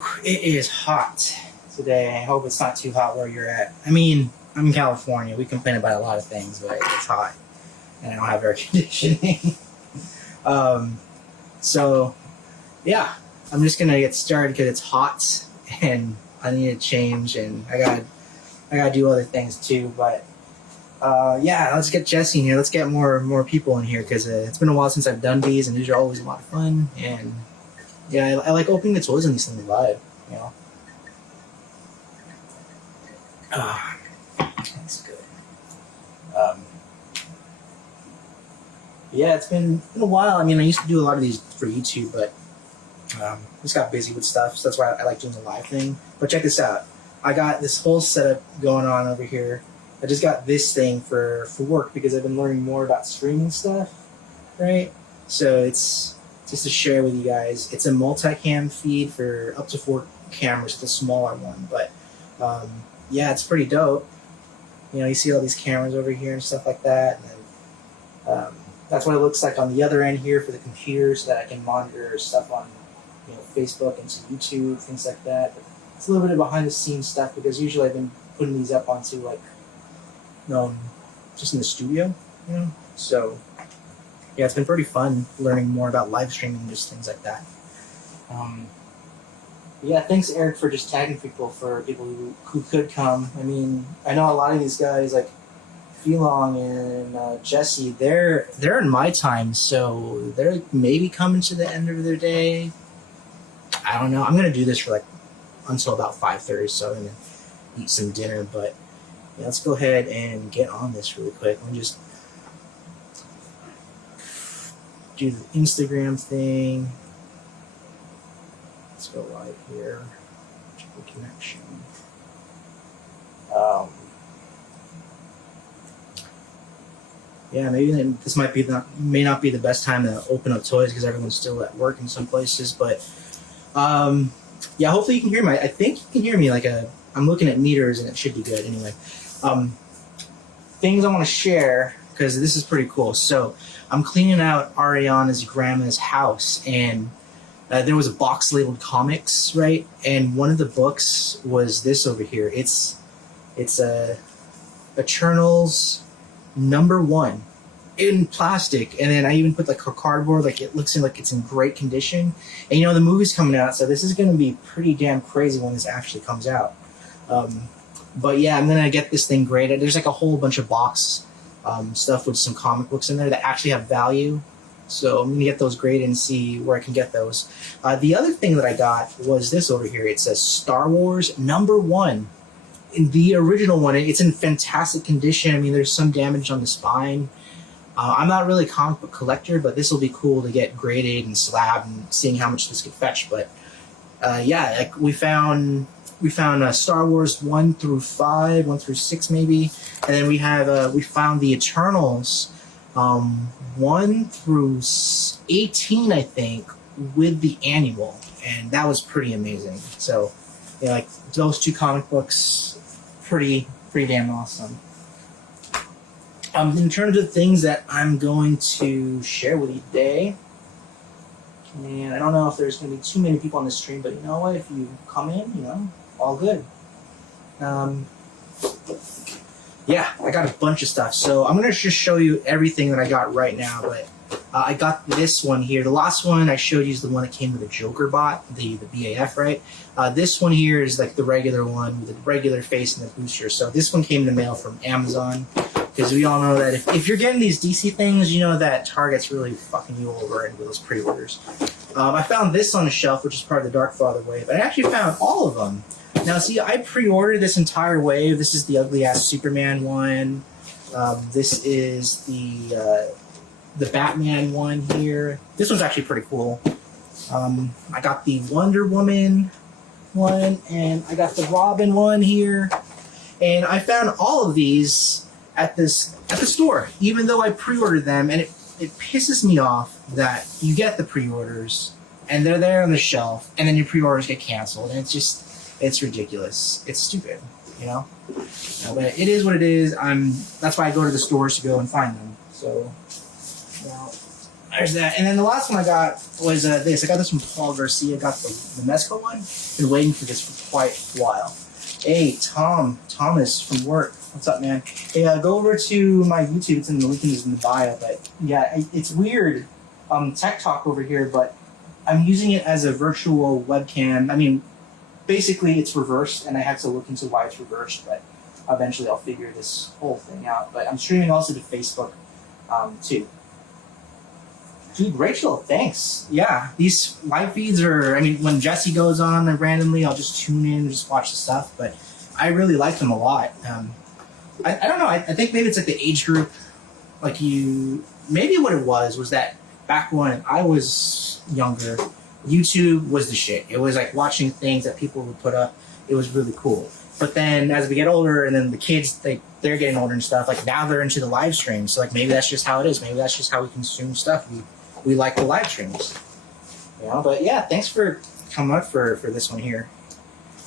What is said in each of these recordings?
It is hot today. I hope it's not too hot where you're at. I mean, I'm in California. We complain about a lot of things, but it's hot. And I don't have air conditioning. So, yeah. I'm just going to get started because it's hot and I need to change and I gotta do other things too. But, yeah, let's get Jesse in here. Let's get more people in here because it's been a while since I've done these and these are always a lot of fun. And yeah, I like opening the toys on these things live, you know. That's good. Yeah, it's been a while. I mean, I used to do a lot of these for YouTube, but just got busy with stuff, so that's why I like doing the live thing. But check this out. I got this whole setup going on over here. I just got this thing for work because I've been learning more about streaming stuff, right? So it's just to share with you guys. It's a multicam feed for up to 4 cameras, the smaller one. But yeah, it's pretty dope. You know, you see all these cameras over here and stuff like that. And then, that's what it looks like on the other end here for the computer, so that I can monitor stuff on, you know, Facebook and some YouTube, things like that. But it's a little bit of behind the scenes stuff because usually I've been putting these up onto like, just in the studio, you know. So yeah, it's been pretty fun learning more about live streaming and just things like that. Yeah, thanks Eric for just tagging people for people who could come. I mean, I know a lot of these guys like Felong and Jesse, they're in my time, so they're maybe coming to the end of their day. I don't know. I'm gonna do this for like until about 5:30, so I'm gonna eat some dinner. But yeah, let's go ahead and get on this really quick. Let me just do the Instagram thing. Let's go live here. Check the connection. Yeah, maybe this may not be the best time to open up toys because everyone's still at work in some places. But yeah, hopefully you can hear me. I think you can hear me. I'm looking at meters and it should be good anyway. Things I want to share because this is pretty cool. So I'm cleaning out Ariana's grandma's house and there was a box labeled comics, right? And one of the books was this over here. It's Eternals #1 in plastic, and then I even put like a cardboard, like it looks like it's in great condition. And you know the movie's coming out, so this is going to be pretty damn crazy when this actually comes out. But yeah, I'm gonna get this thing graded. There's like a whole bunch of box stuff with some comic books in there that actually have value. So I'm gonna get those graded and see where I can get those. The other thing that I got was this over here. It says Star Wars #1. In the original one, it's in fantastic condition. I mean, there's some damage on the spine. I'm not really a comic book collector, but this will be cool to get graded and slabbed and seeing how much this could fetch. But yeah, like we found Star Wars 1 through 5, 1 through 6 maybe, and then we found the Eternals 1 through 18, I think, with the annual, and that was pretty amazing. So yeah, like those 2 comic books, pretty damn awesome. In terms of things that I'm going to share with you today, and I don't know if there's going to be too many people on the stream, but you know what? If you come in, you know, all good. Yeah, I got a bunch of stuff. So I'm going to just show you everything that I got right now, but I got this one here. The last one I showed you is the one that came with the Joker bot, the BAF, right? This one here is like the regular one with the regular face and the booster. So this one came in the mail from Amazon because we all know that if you're getting these DC things, you know that Target's really fucking you over with those pre-orders. I found this on the shelf, which is part of the Dark Father wave. I actually found all of them. Now, see, I pre-ordered this entire wave. This is the ugly-ass Superman one. This is the Batman one here. This one's actually pretty cool. I got the Wonder Woman one, and I got the Robin one here. And I found all of these at the store, even though I pre-ordered them, and it pisses me off that you get the pre-orders, and they're there on the shelf, and then your pre-orders get canceled, and it's ridiculous. It's stupid, you know? But it is what it is. That's why I go to the stores to go and find them. So, now, there's that. And then the last one I got was this. I got this from Paul Garcia. I got the Mezco one. Been waiting for this for quite a while. Hey, Thomas from work. What's up, man? Hey, go over to my YouTube. It's in the link is in the bio. But yeah, it's weird. Tech talk over here, but I'm using it as a virtual webcam. I mean, basically it's reversed, and I have to look into why it's reversed, but eventually I'll figure this whole thing out. But I'm streaming also to Facebook, too. Dude, Rachel, thanks. Yeah, these live feeds are, I mean, when Jesse goes on randomly, I'll just tune in and just watch the stuff, but I really like them a lot. I don't know, I think maybe it's like the age group, like maybe what it was that back when I was younger, YouTube was the shit. It was like watching things that people would put up. It was really cool. But then as we get older, and then the kids, they're getting older and stuff, like now they're into the live streams. So like maybe that's just how it is. Maybe that's just how we consume stuff. We like the live streams. You know, but yeah, thanks for coming up for this one here.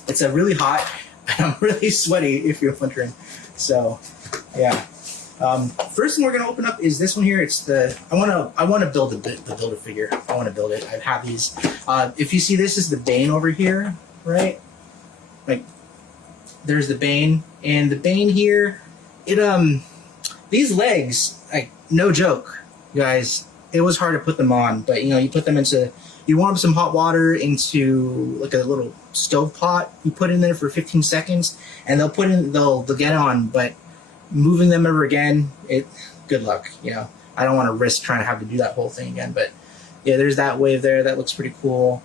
It's a really hot, and I'm really sweaty if you're wondering. So yeah. First thing we're gonna open up is this one here. It's the I want to build the builder figure. I want to build it. I've had these. If you see, this is the Bane over here, right? Like there's the Bane, and the Bane here. These legs, like no joke, guys. It was hard to put them on, but you put them you warm some hot water into like a little stove pot. You put in there for 15 seconds, and they'll get on, but moving them ever again, good luck. I don't want to risk trying to have to do that whole thing again. But yeah, there's that wave there. That looks pretty cool.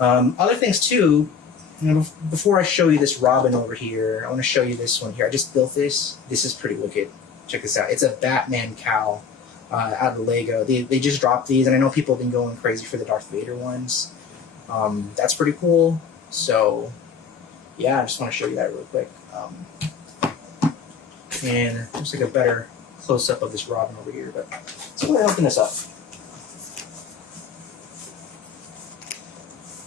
Other things too. Before I show you this Robin over here, I want to show you this one here. I just built this. This is pretty wicked. Check this out. It's a Batman cowl out of Lego. They just dropped these, and I know people have been going crazy for the Darth Vader ones. That's pretty cool. So yeah, I just want to show you that real quick. And just like a better close-up of this Robin over here. But let's go ahead and open this up.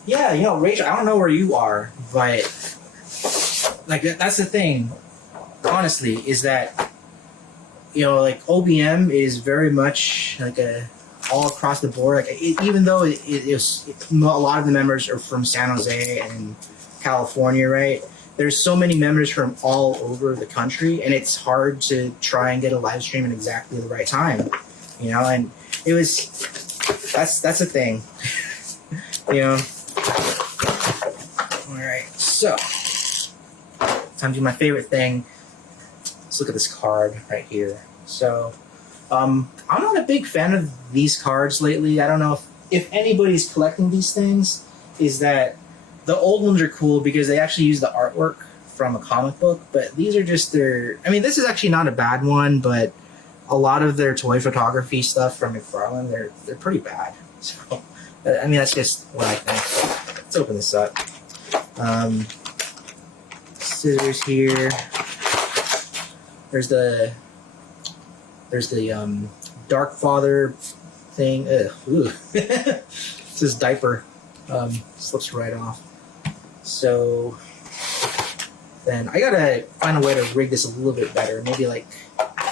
Yeah, Rachel, I don't know where you are, but like that's the thing, honestly, is that like OBM is very much like all across the board. Like even though a lot of the members are from San Jose and California, right? There's so many members from all over the country, and it's hard to try and get a live stream at exactly the right time, and that's the thing, All right, so time to do my favorite thing. Let's look at this card right here. So, I'm not a big fan of these cards lately. I don't know if anybody's collecting these things. Is that the old ones are cool because they actually use the artwork from a comic book, but these are just this is actually not a bad one, but a lot of their toy photography stuff from McFarlane, they're pretty bad. So, that's just what I think. Let's open this up. Scissors here. There's the Dark Father thing. It's his diaper. Slips right off. So then I gotta find a way to rig this a little bit better. Maybe like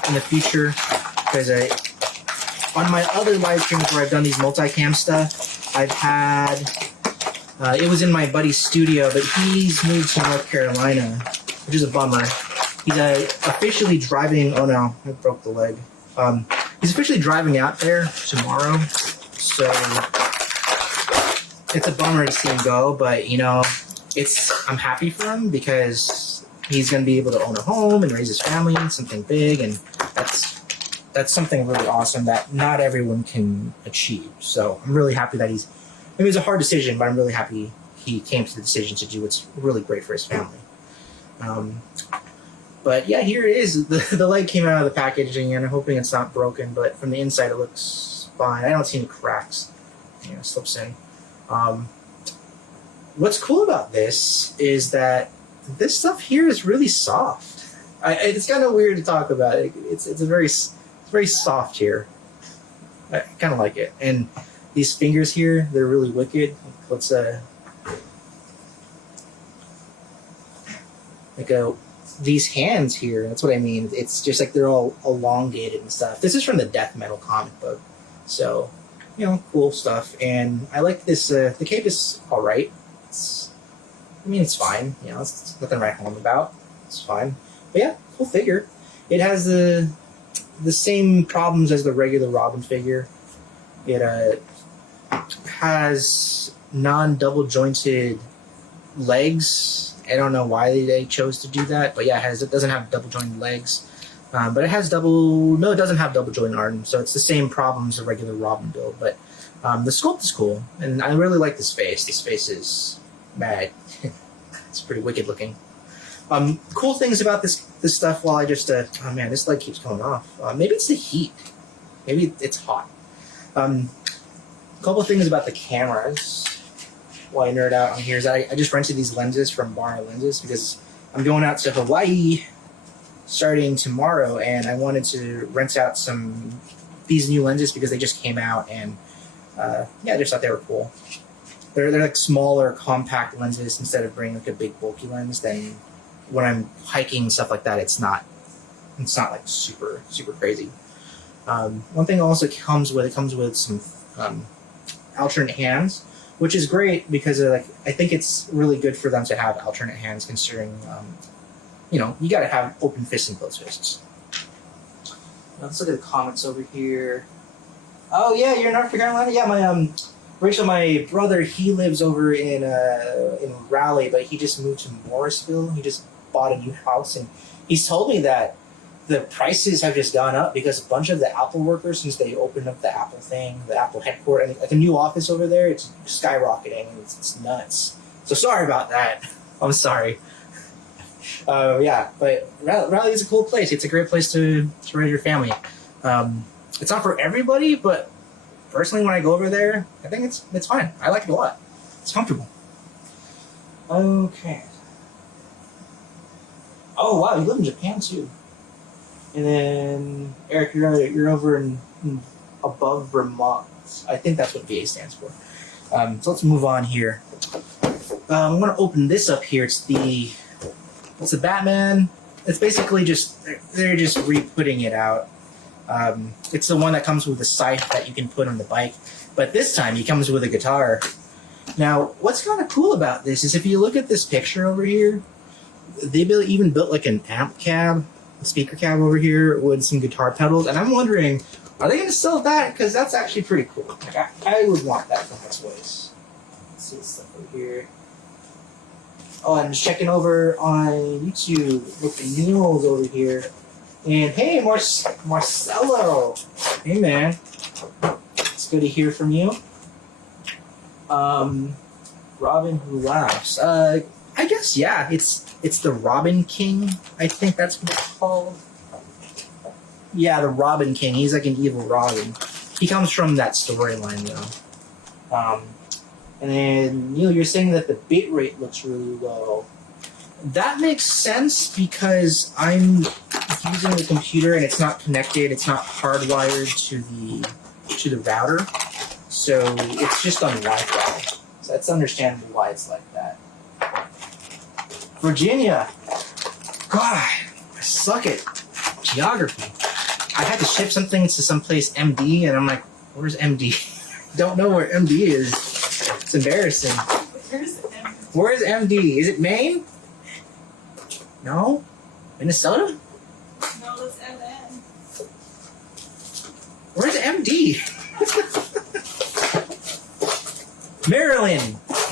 in the future, because on my other live streams where I've done these multicam stuff, I've had it was in my buddy's studio, but he's moved to North Carolina, which is a bummer. He's officially driving. Oh no, I broke the leg. He's officially driving out there tomorrow, so it's a bummer to see him go. But I'm happy for him because he's going to be able to own a home and raise his family and something big, and that's something really awesome that not everyone can achieve. So I'm really happy that it was a hard decision, but I'm really happy he came to the decision to do what's really great for his family. But yeah, here it is. The leg came out of the packaging, and I'm hoping it's not broken, but from the inside it looks fine. I don't see any cracks. Slips in. What's cool about this is that this stuff here is really soft. It's kind of weird to talk about. It's very soft here. I kind of like it. And these fingers here, they're really wicked. Let's these hands here. That's what I mean. It's just like they're all elongated and stuff. This is from the Death Metal comic book, so cool stuff. And I like this. The cape is all right. It's fine. It's nothing to write home about. It's fine. But yeah, cool figure. It has the same problems as the regular Robin figure. It has non-double jointed legs. I don't know why they chose to do that, but yeah, it doesn't have double jointed legs. But it has no, it doesn't have double jointed arms, so it's the same problems as a regular Robin build. But the sculpt is cool, and I really like this face. This face is mad. It's pretty wicked looking. Cool things about this stuff. While I just oh man, this leg keeps going off. Maybe it's the heat. Maybe it's hot. A couple things about the cameras. While I nerd out on here is that I just rented these lenses from Bar Lenses because I'm going out to Hawaii starting tomorrow, and I wanted to rent out these new lenses because they just came out, and I just thought they were cool. They're like smaller, compact lenses instead of bringing like a big bulky lens. Then when I'm hiking stuff like that, it's not like super crazy. One thing also comes with some alternate hands, which is great because I think it's really good for them to have alternate hands, considering you got to have open fists and closed fists. Now, let's look at the comments over here. Oh yeah, you're in North Carolina. Yeah, my Rachel, my brother, he lives over in Raleigh, but he just moved to Morrisville. He just bought a new house, and he's told me that the prices have just gone up because a bunch of the Apple workers, since they opened up the Apple thing, the Apple headquarters, and like a new office over there, it's skyrocketing, and it's nuts. So sorry about that. I'm sorry. Yeah, but Raleigh is a cool place. It's a great place to raise your family. It's not for everybody, but personally, when I go over there, I think it's fine. I like it a lot. It's comfortable. Okay. Oh wow, you live in Japan too. And then Eric, you're over in above Vermont. I think that's what VA stands for. So let's move on here. I'm gonna open this up here. It's the Batman. It's basically they're just re-putting it out. It's the one that comes with a scythe that you can put on the bike, but this time he comes with a guitar. Now, what's kind of cool about this is if you look at this picture over here, they even built like an amp cab, a speaker cab over here with some guitar pedals, and I'm wondering, are they going to sell that? Because that's actually pretty cool. Like, I would want that from this place. Let's see this stuff over here. Oh, I'm just checking over on YouTube with the Neil's over here. And hey, Marcelo. Hey, man. It's good to hear from you. Robin Who Laughs. I guess, yeah, it's the Robin King. I think that's what it's called. Yeah, the Robin King. He's like an evil Robin. He comes from that storyline, though. And then, Neil, you're saying that the bit rate looks really low. That makes sense because I'm using the computer and it's not connected. It's not hardwired to the router, so it's just on Wi-Fi. So that's understandable why it's like that. Virginia, God, I suck at geography. I had to ship something to someplace MD, and I'm like, where's MD? Don't know where MD is. It's embarrassing. Where's MD? Is it Maine? No? Minnesota? No, that's LN. Where's MD?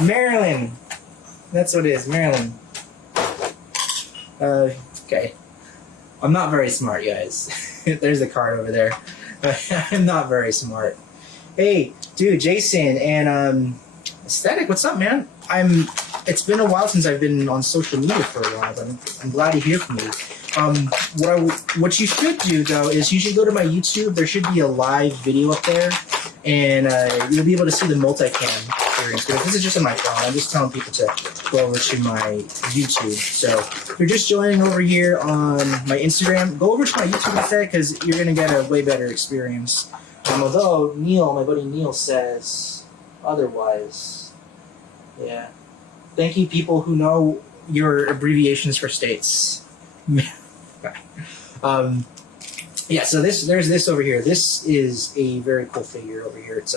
Maryland. That's what it is, Maryland. Okay. I'm not very smart, guys. There's the card over there. I'm not very smart. Hey, dude, Jason and Aesthetic, what's up, man? It's been a while since I've been on social media for a while, but I'm glad to hear from you. What you should do, though, is you should go to my YouTube. There should be a live video up there, and you'll be able to see the multicam experience. Because this is just on my phone. I'm just telling people to go over to my YouTube. So if you're just joining over here on my Instagram, go over to my YouTube instead, because you're going to get a way better experience. Although my buddy Neil says otherwise. Yeah. Thank you, people who know your abbreviations for states. yeah, so there's this over here. This is a very cool figure over here. It's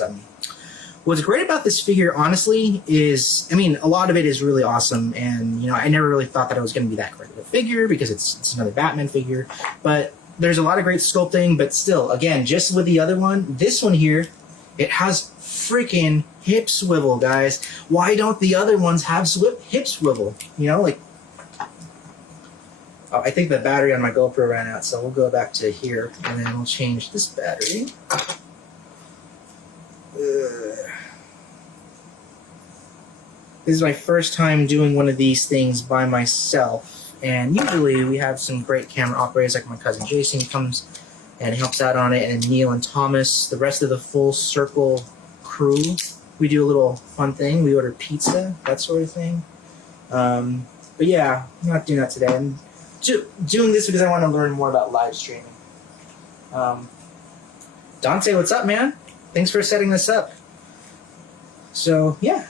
what's great about this figure, honestly, is I mean, a lot of it is really awesome, and you know, I never really thought that it was going to be that great of a figure because it's another Batman figure, but there's a lot of great sculpting. But still, again, just with the other one, this one here, it has freaking hip swivel, guys. Why don't the other ones have hip swivel? You know, like. Oh, I think the battery on my GoPro ran out, so we'll go back to here, and then we'll change this battery. This is my first time doing one of these things by myself, and usually we have some great camera operators, like my cousin Jason comes and helps out on it, and Neil and Thomas, the rest of the full circle crew. We do a little fun thing. We order pizza, that sort of thing. But yeah, I'm not doing that today. I'm doing this because I want to learn more about live streaming. Dante, what's up, man? Thanks for setting this up. So yeah,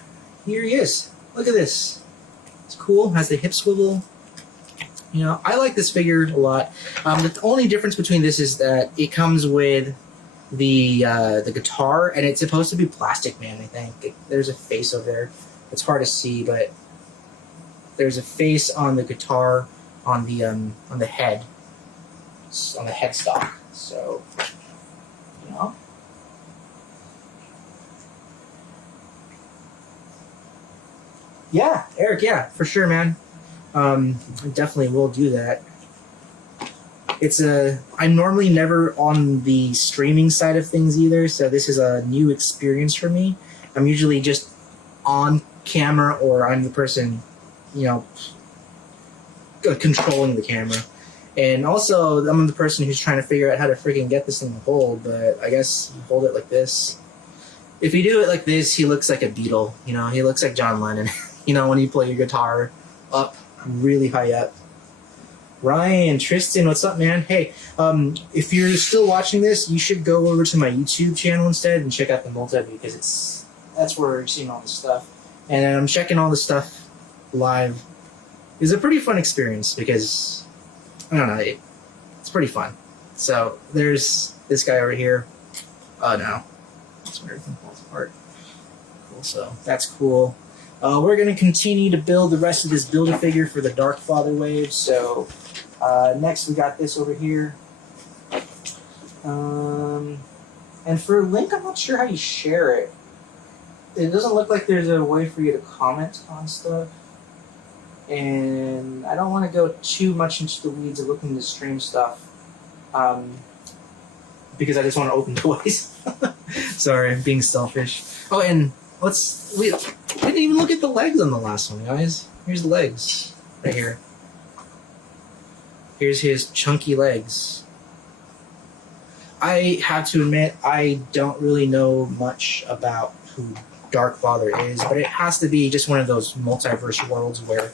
here he is. Look at this. It's cool. Has the hip swivel. You know, I like this figure a lot. The only difference between this is that it comes with the guitar, and it's supposed to be Plastic Man. I think there's a face over there. It's hard to see, but there's a face on the guitar on the head, on the headstock. So, you know. Yeah, Eric, yeah, for sure, man. I definitely will do that. I'm normally never on the streaming side of things either, so this is a new experience for me. I'm usually just on camera, or I'm the person, you know, controlling the camera. And also, I'm the person who's trying to figure out how to freaking get this thing to hold, but I guess you hold it like this. If you do it like this, he looks like a Beatle, you know, he looks like John Lennon. You know, when you play your guitar up really high up. Ryan, Tristan, what's up, man? Hey, if you're still watching this, you should go over to my YouTube channel instead and check out the multi-view, because that's where you're seeing all this stuff. And I'm checking all this stuff live. It's a pretty fun experience because, I don't know, it's pretty fun. So there's this guy over here. Oh no, that's where everything falls apart. Cool, so that's cool. We're going to continue to build the rest of this Build-A-Figure for the Dark Father wave. So next we got this over here. And for link, I'm not sure how you share it. It doesn't look like there's a way for you to comment on stuff. And I don't want to go too much into the weeds of looking to stream stuff. Because I just want to open toys. Sorry, I'm being selfish. Oh, and we didn't even look at the legs on the last one, guys. Here's the legs, right here. Here's his chunky legs. I have to admit, I don't really know much about who Dark Father is, but it has to be just one of those multiverse worlds where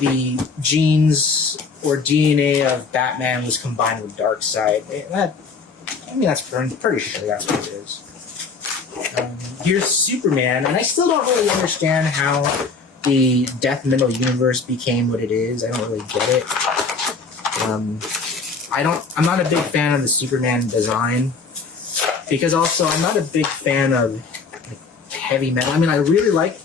the genes or DNA of Batman was combined with Darkseid. That's pretty sure that's what it is. Here's Superman, and I still don't really understand how the Death Metal universe became what it is. I don't really get it. I'm not a big fan of the Superman design, because also I'm not a big fan of heavy metal. I mean, I really like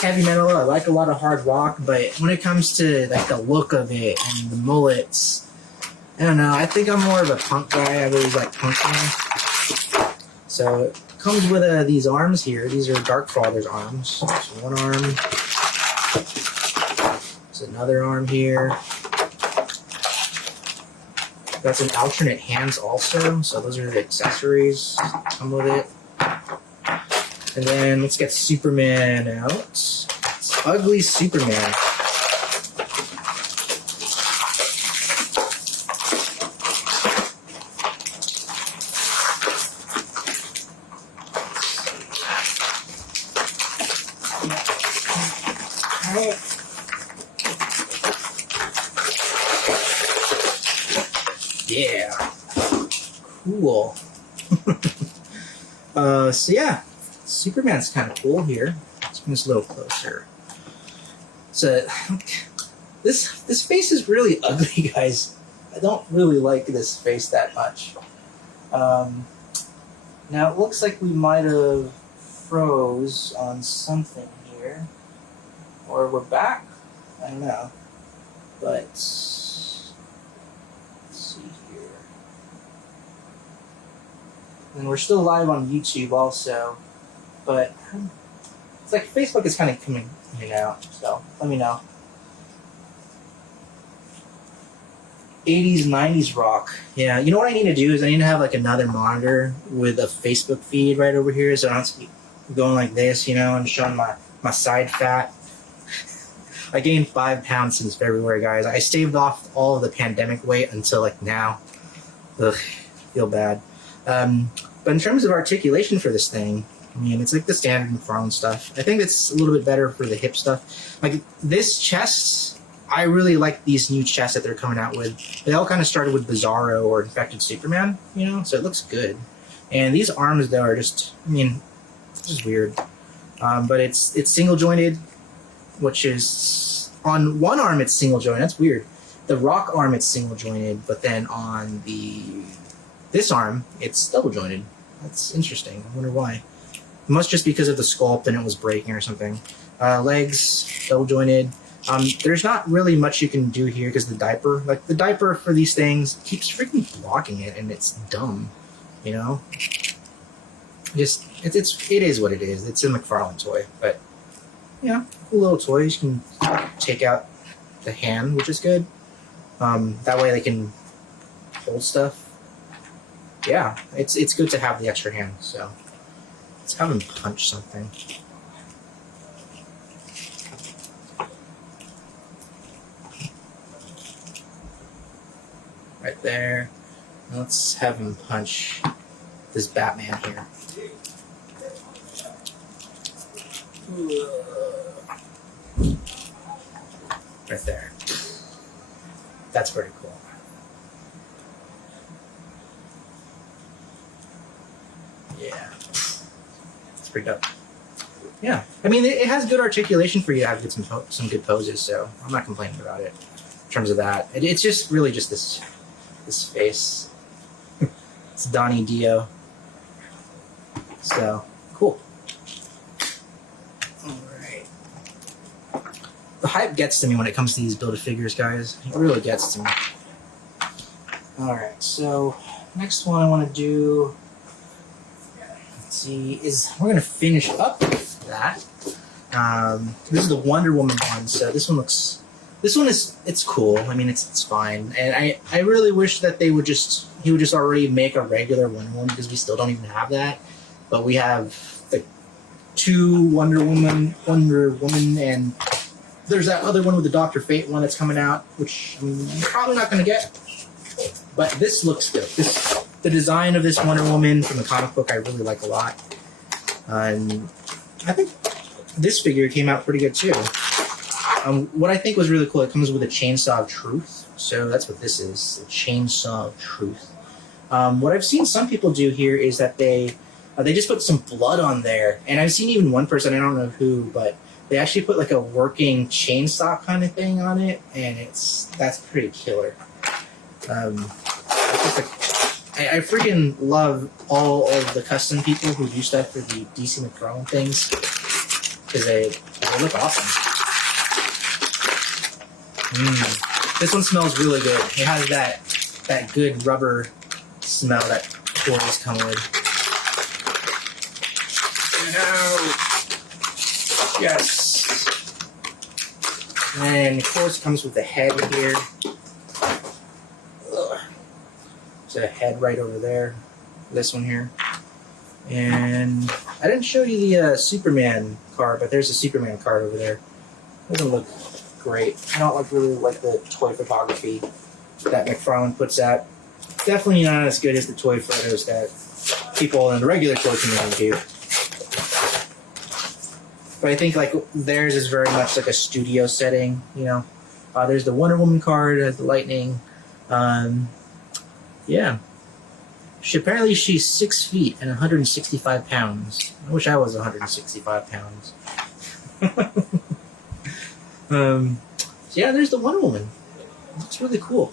heavy metal. I like a lot of hard rock, but when it comes to like the look of it and the mullets, I don't know. I think I'm more of a punk guy. I've always liked punk songs. So it comes with these arms here. These are Dark Father's arms. So one arm. There's another arm here. That's an alternate hands also. So those are the accessories that come with it. And then let's get Superman out. It's ugly Superman. Yeah. Cool. So yeah, Superman's kind of cool here. Let's bring this a little closer. So this face is really ugly, guys. I don't really like this face that much. Now it looks like we might have froze on something here. Or we're back? I don't know. But let's see here. And we're still live on YouTube also. But it's like Facebook is kind of coming in and out, so let me know. 80s, 90s rock. Yeah, you know what I need to do is I need to have like another monitor with a Facebook feed right over here, so I don't have to keep going like this, you know, and showing my side fat. I gained 5 pounds since February, guys. I staved off all of the pandemic weight until like now. Ugh, feel bad. But in terms of articulation for this thing, I mean, it's like the standard McFarlane stuff. I think it's a little bit better for the hip stuff. Like this chest, I really like these new chests that they're coming out with. They all kind of started with Bizarro or Infected Superman, you know, so it looks good. And these arms, though, are just, I mean, it's just weird. But it's single jointed, which is, on one arm it's single jointed. That's weird. The rock arm, it's single jointed, but then on this arm, it's double jointed. That's interesting. I wonder why. It must just because of the sculpt and it was breaking or something. Legs, double jointed. There's not really much you can do here because the diaper for these things keeps freaking blocking it, and it's dumb, you know. Just it is what it is. It's a McFarlane toy, but yeah, cool little toys. You can take out the hand, which is good. That way they can hold stuff. Yeah, it's good to have the extra hand. So let's have him punch something. Right there. Let's have him punch this Batman here. Right there. That's pretty cool. Yeah. It's pretty dope. Yeah. I mean, it has good articulation for you to have some good poses, so I'm not complaining about it in terms of that. It's just really just this face. It's Donnie Dio. So, cool. Alright. The hype gets to me when it comes to these Build-A-Figures, guys. It really gets to me. Alright, so next one I want to do, let's see, is we're going to finish up with that. This is the Wonder Woman one, so this one is, it's cool. I mean, it's fine. And I really wish that he would just already make a regular Wonder Woman, because we still don't even have that. But we have the 2 Wonder Woman, and there's that other one with the Dr. Fate one that's coming out, which I'm probably not going to get. But this looks good. The design of this Wonder Woman from the comic book I really like a lot. And I think this figure came out pretty good too. What I think was really cool, it comes with a Chainsaw of Truth. So that's what this is, a Chainsaw of Truth. What I've seen some people do here is that they just put some blood on there. And I've seen even one person, I don't know who, but they actually put like a working chainsaw kind of thing on it. And that's pretty killer. I freaking love all of the custom people who do stuff for the DC McFarlane things. Because they look awesome. This one smells really good. It has that good rubber smell that toys come with. Yes. And of course it comes with the head here. There's a head right over there. This one here. And I didn't show you the Superman card, but there's a Superman card over there. Doesn't look great. I don't really like the toy photography that McFarlane puts out. Definitely not as good as the toy photos that people in the regular toy community do. But I think like theirs is very much like a studio setting, you know. There's the Wonder Woman card, has the lightning. Yeah. Apparently she's 6 feet and 165 pounds. I wish I was 165 pounds. So yeah, there's the Wonder Woman. Looks really cool.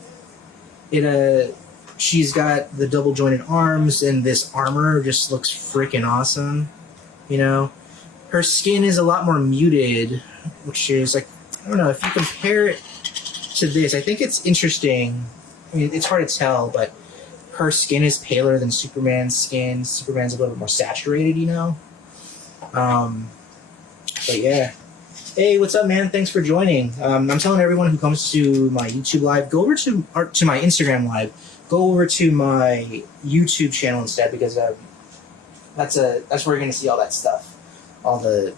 She's got the double jointed arms, and this armor just looks freaking awesome. You know, her skin is a lot more muted, which is like, I don't know, if you compare it to this, I think it's interesting. I mean, it's hard to tell, but her skin is paler than Superman's skin. Superman's a little bit more saturated, you know. But yeah. Hey, what's up, man? Thanks for joining. I'm telling everyone who comes to my YouTube live, go over to my Instagram live. Go over to my YouTube channel instead, because that's where you're gonna see all that stuff, all the,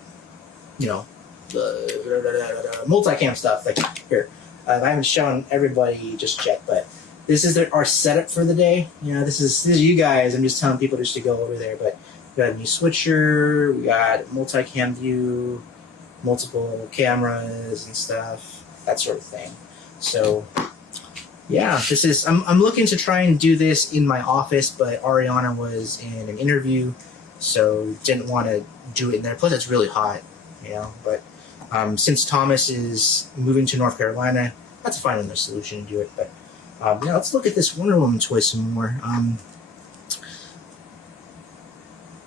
you know, the multicam stuff. Like here, I haven't shown everybody just yet, but this is our setup for the day. You know, this is you guys. I'm just telling people just to go over there. But we got a new switcher. We got multicam view, multiple cameras and stuff, that sort of thing. So yeah, this is, I'm looking to try and do this in my office, but Ariana was in an interview, so didn't want to do it in there. Plus it's really hot, you know. But since Thomas is moving to North Carolina, that's fine another solution to do it. But yeah, let's look at this Wonder Woman toy some more.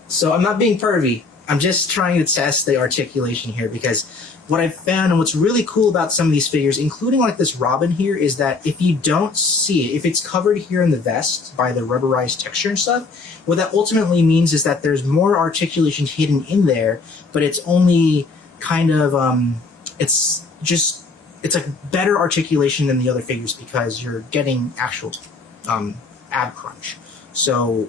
So I'm not being pervy. I'm just trying to test the articulation here, because what I've found and what's really cool about some of these figures, including like this Robin here, is that if you don't see it, if it's covered here in the vest by the rubberized texture and stuff, what that ultimately means is that there's more articulation hidden in there, but it's only kind of, it's a better articulation than the other figures because you're getting actual ab crunch. So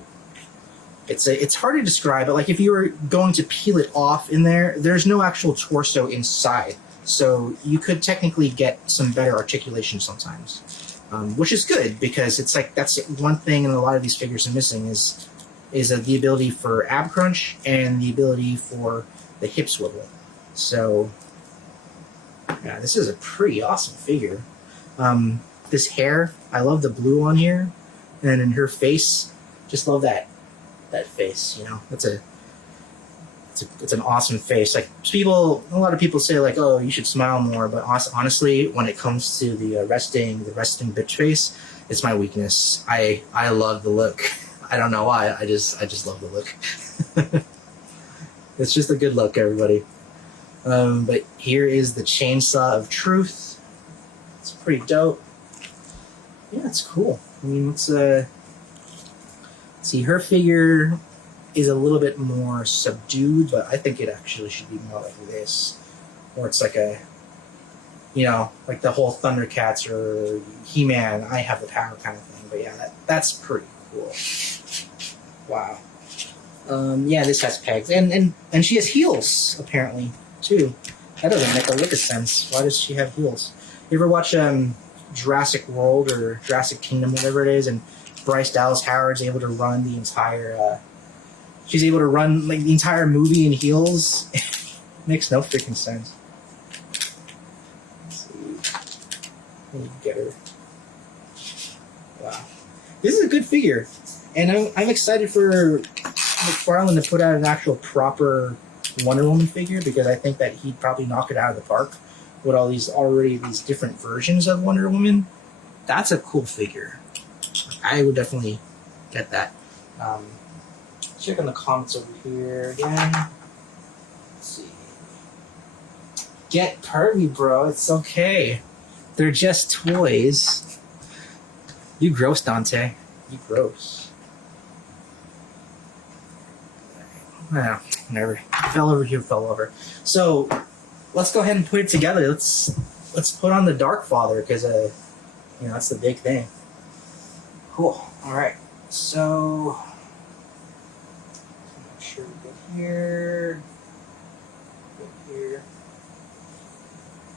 it's hard to describe, but like if you were going to peel it off in there, there's no actual torso inside. So you could technically get some better articulation sometimes, which is good, because it's like that's one thing in a lot of these figures are missing is the ability for ab crunch and the ability for the hip swivel. So yeah, this is a pretty awesome figure. This hair, I love the blue on here, and in her face, just love that face, you know. It's an awesome face. Like a lot of people say like, oh, you should smile more, but honestly, when it comes to the resting bitch face, it's my weakness. I love the look. I don't know why. I just love the look. It's just a good look, everybody. But here is the Chainsaw of Truth. It's pretty dope. Yeah, it's cool. I mean, let's see, her figure is a little bit more subdued, but I think it actually should be more like this. Or it's like a, you know, like the whole Thundercats or He-Man, I have the power kind of thing. But yeah, that's pretty cool. Wow. Yeah, this has pegs. And she has heels, apparently, too. That doesn't make a lick of sense. Why does she have heels? You ever watch Jurassic World or Jurassic Kingdom, whatever it is, and Bryce Dallas Howard's able to run the entire she's able to run like the entire movie in heels? Makes no freaking sense. Let's see. Let me get her. Wow. This is a good figure. And I'm excited for McFarlane to put out an actual proper Wonder Woman figure, because I think that he'd probably knock it out of the park with all these different versions of Wonder Woman. That's a cool figure. I would definitely get that. Check on the comments over here again. Let's see. Get pervy, bro. It's okay. They're just toys. You gross, Dante. You gross. Well, whatever. Fell over. So, let's go ahead and put it together. Let's put on the Dark Father, because you know, that's the big thing. Cool. All right. So, make sure we get here.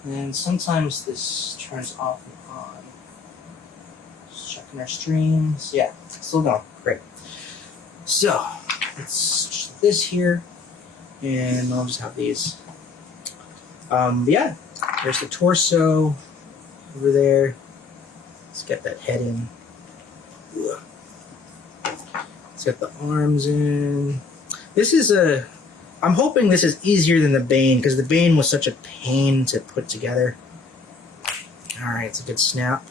And sometimes this turns off and on. Just checking our streams. Yeah, still going. Great. So, let's switch this here, and I'll just have these. Yeah, there's the torso over there. Let's get that head in. Let's get the arms in. This is I'm hoping this is easier than the Bane, because the Bane was such a pain to put together. Alright, it's a good snap.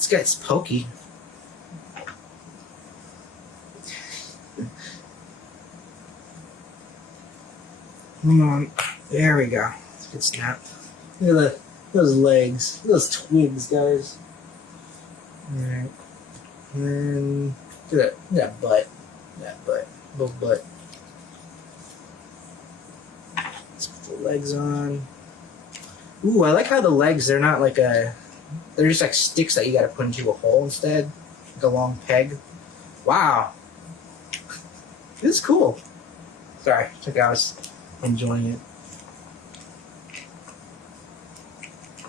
This guy's pokey. Come on. There we go. That's a good snap. Look at those legs. Look at those twigs, guys. Alright. And then look at that butt. That butt. Little butt. Let's put the legs on. Ooh, I like how the legs, they're not like they're just like sticks that you gotta put into a hole instead. Like a long peg. Wow. This is cool. Sorry, I was enjoying it.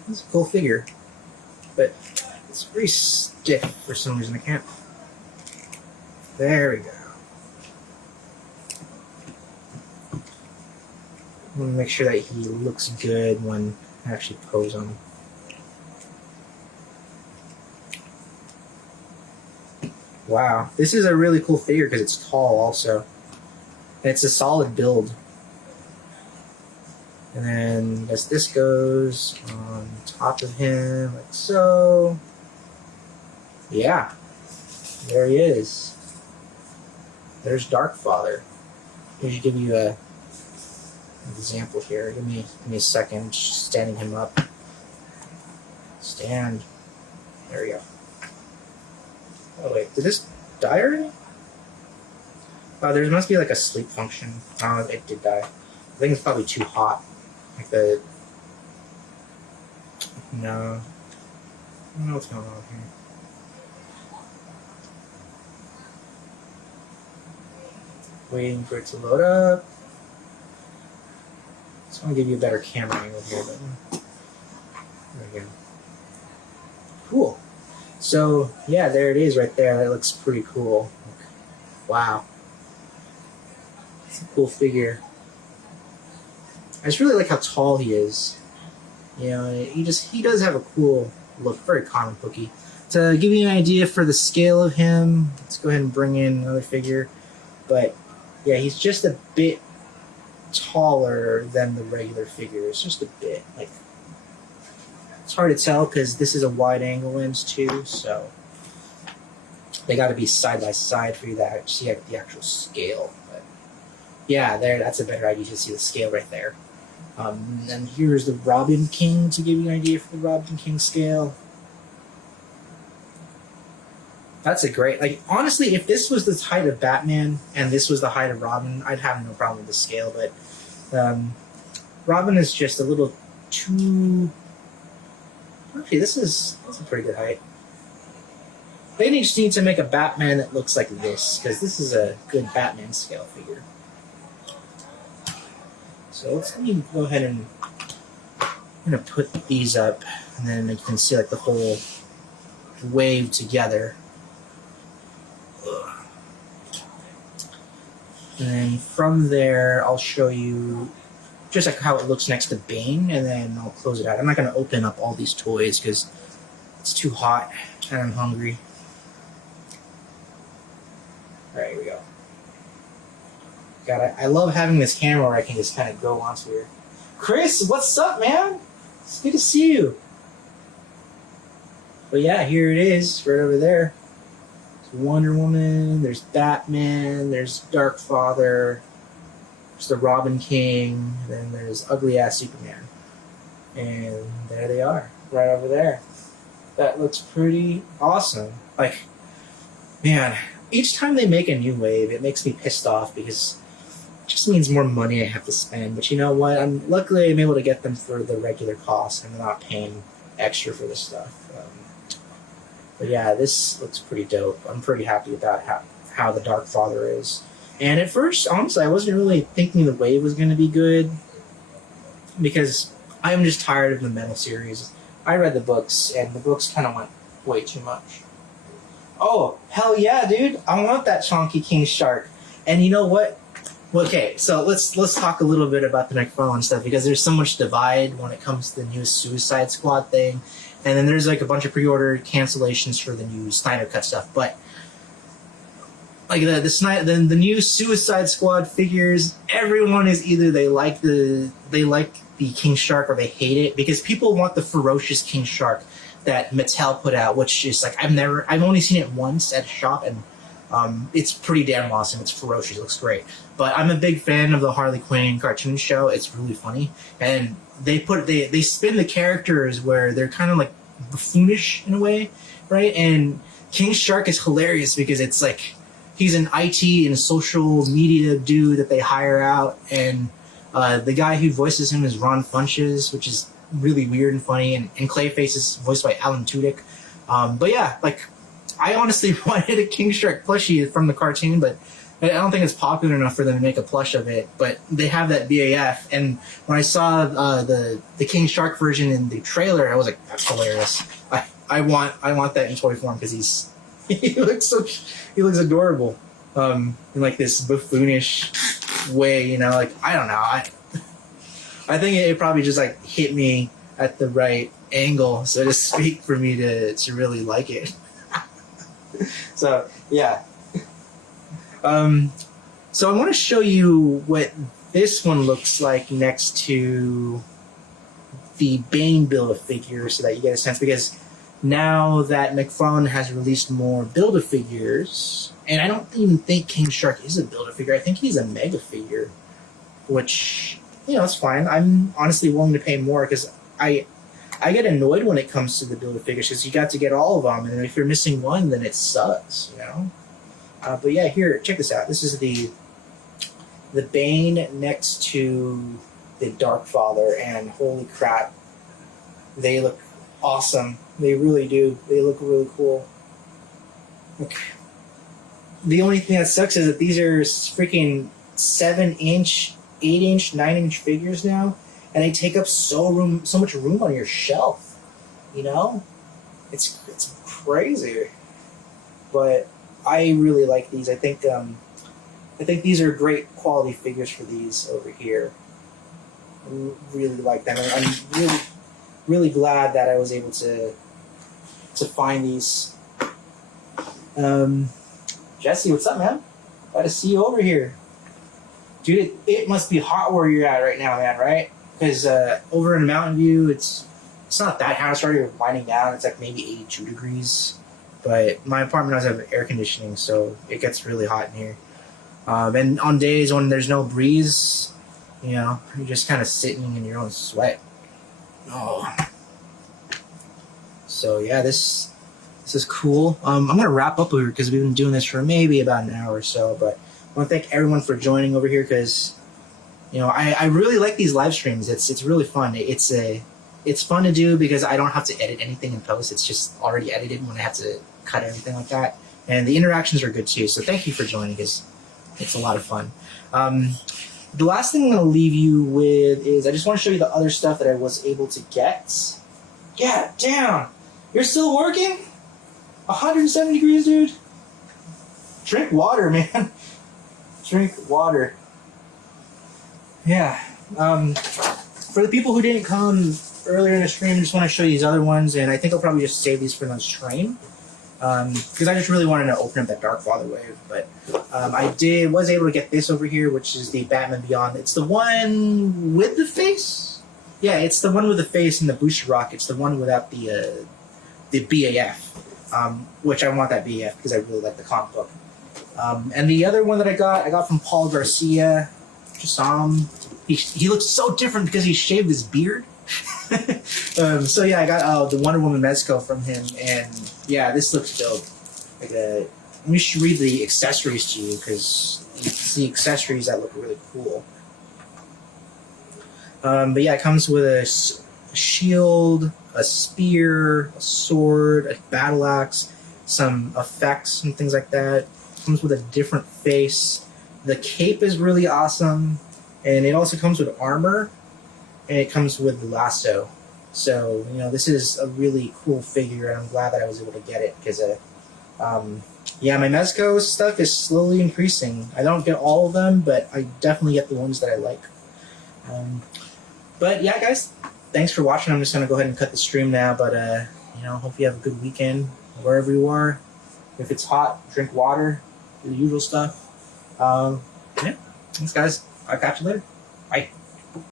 It's a cool figure. But it's very stiff for some reason. I can't. There we go. I want to make sure that he looks good when I actually pose on him. Wow, this is a really cool figure because it's tall also. And it's a solid build. And then as this goes on top of him, like so. Yeah, there he is. There's Darkfather. Let me give you an example here. Give me a second, just standing him up. Stand. There we go. Oh wait, did this die already? Oh, there must be like a sleep function. Oh, it did die. I think it's probably too hot. Like the... No. I don't know what's going on here. Waiting for it to load up. Just want to give you a better camera angle here. But... There we go. Cool. So, yeah, there it is right there. That looks pretty cool. Wow. It's a cool figure. I just really like how tall he is. You know, he does have a cool look, very comic booky. To give you an idea for the scale of him, let's go ahead and bring in another figure. But yeah, he's just a bit taller than the regular figures, just a bit. Like, it's hard to tell because this is a wide angle lens too, so they got to be side by side for you to see the actual scale. But yeah, that's a better idea to see the scale right there. And here's the Robin King to give you an idea for the Robin King scale. That's a great, like, honestly, if this was the height of Batman and this was the height of Robin, I'd have no problem with the scale, but Robin is just a little too... Actually, that's a pretty good height. They just need to make a Batman that looks like this, because this is a good Batman scale figure. So let me go ahead and I'm going to put these up, and then you can see like the whole wave together. And then from there, I'll show you just like how it looks next to Bane, and then I'll close it out. I'm not going to open up all these toys because it's too hot and I'm hungry. All right, here we go. I love having this camera where I can just kind of go onto here. Chris, what's up, man? It's good to see you. But yeah, here it is, right over there. There's Wonder Woman, there's Batman, there's Darkfather, there's the Robin King, then there's ugly ass Superman. And there they are, right over there. That looks pretty awesome. Like, man, each time they make a new wave, it makes me pissed off because it just means more money I have to spend. But you know what? Luckily I'm able to get them for the regular cost and I'm not paying extra for this stuff. But yeah, this looks pretty dope. I'm pretty happy about how the Darkfather is. And at first, honestly, I wasn't really thinking the wave was going to be good because I'm just tired of the Metal series. I read the books, and the books kind of went way too much. Oh, hell yeah, dude. I want that Chonky King Shark. And you know what? Okay, so let's talk a little bit about the McFarlane stuff because there's so much divide when it comes to the new Suicide Squad thing. And then there's like a bunch of pre-order cancellations for the new Snyder Cut stuff. But like the new Suicide Squad figures, everyone is either they like the King Shark or they hate it because people want the ferocious King Shark. that Mattel put out, which is like I've only seen it once at a shop, and it's pretty damn awesome. It's ferocious. It looks great. But I'm a big fan of the Harley Quinn cartoon show. It's really funny, and they spin the characters where they're kind of like buffoonish in a way, right? And King Shark is hilarious because it's like he's an IT and social media dude that they hire out, and the guy who voices him is Ron Funches, which is really weird and funny, and Clayface is voiced by Alan Tudyk. But yeah, like I honestly wanted a King Shark plushie from the cartoon, but I don't think it's popular enough for them to make a plush of it. But they have that BAF, and when I saw the King Shark version in the trailer, I was like, that's hilarious. I want that in toy form because he looks adorable in like this buffoonish way, you know. Like I don't know, I think it probably just like hit me at the right angle, so to speak, for me to really like it. So yeah. So I want to show you what this one looks like next to the Bane Build-A-Figure so that you get a sense, because now that McFarlane has released more Build-A-Figures, and I don't even think King Shark is a Build-A-Figure, I think he's a Mega Figure, which, you know, it's fine. I'm honestly willing to pay more because I get annoyed when it comes to the Build-A-Figures because you got to get all of them, and if you're missing one, then it sucks, you know? But yeah, here, check this out. This is the Bane next to the Dark Father, and holy crap, they look awesome. They really do. They look really cool. Okay. The only thing that sucks is that these are freaking 7-inch, 8-inch, 9-inch figures now, and they take up so much room on your shelf. You know, it's crazy, but I really like these. I think these are great quality figures for these over here. I really like them. I'm really glad that I was able to find these. Jesse, what's up, man? Glad to see you over here, dude. It must be hot where you're at right now, man. Right? Because over in Mountain View, it's not that hot. It's already winding down. It's like maybe 82 degrees. But my apartment doesn't have air conditioning, so it gets really hot in here. And on days when there's no breeze, you know, you're just kind of sitting in your own sweat. Oh. So yeah, this is cool. I'm gonna wrap up here because we've been doing this for maybe about an hour or so. But I want to thank everyone for joining over here because, you know, I really like these live streams. It's really fun. It's fun to do because I don't have to edit anything in post. It's just already edited when I have to cut everything like that. And the interactions are good too. So thank you for joining because it's a lot of fun. The last thing I'm going to leave you with is I just want to show you the other stuff that I was able to get. Yeah, damn. You're still working? 170 degrees, dude. Drink water, man. Drink water. Yeah. For the people who didn't come earlier in the stream, I just want to show you these other ones, and I think I'll probably just save these for the stream. Because I just really wanted to open up that Dark Father wave. But I was able to get this over here, which is the Batman Beyond. It's the one with the face? Yeah, it's the one with the face and the booster rocket. It's the one without the BAF, which I want that BAF because I really like the comic book. And the other one that I got from Paul Garcia. Just saw him. He looks so different because he shaved his beard. So yeah, I got the Wonder Woman Mezco from him, and yeah, this looks dope. Like let me read the accessories to you because it's the accessories that look really cool. But yeah, it comes with a shield, a spear, a sword, a battle axe, some effects and things like that. It comes with a different face. The cape is really awesome, and it also comes with armor, and it comes with the lasso. So, you know, this is a really cool figure, and I'm glad that I was able to get it because, yeah, my Mezco stuff is slowly increasing. I don't get all of them, but I definitely get the ones that I like. But yeah, guys, thanks for watching. I'm just going to go ahead and cut the stream now, but, you know, hope you have a good weekend wherever you are. If it's hot, drink water, do the usual stuff. Yeah, thanks, guys. I'll catch you later. Bye.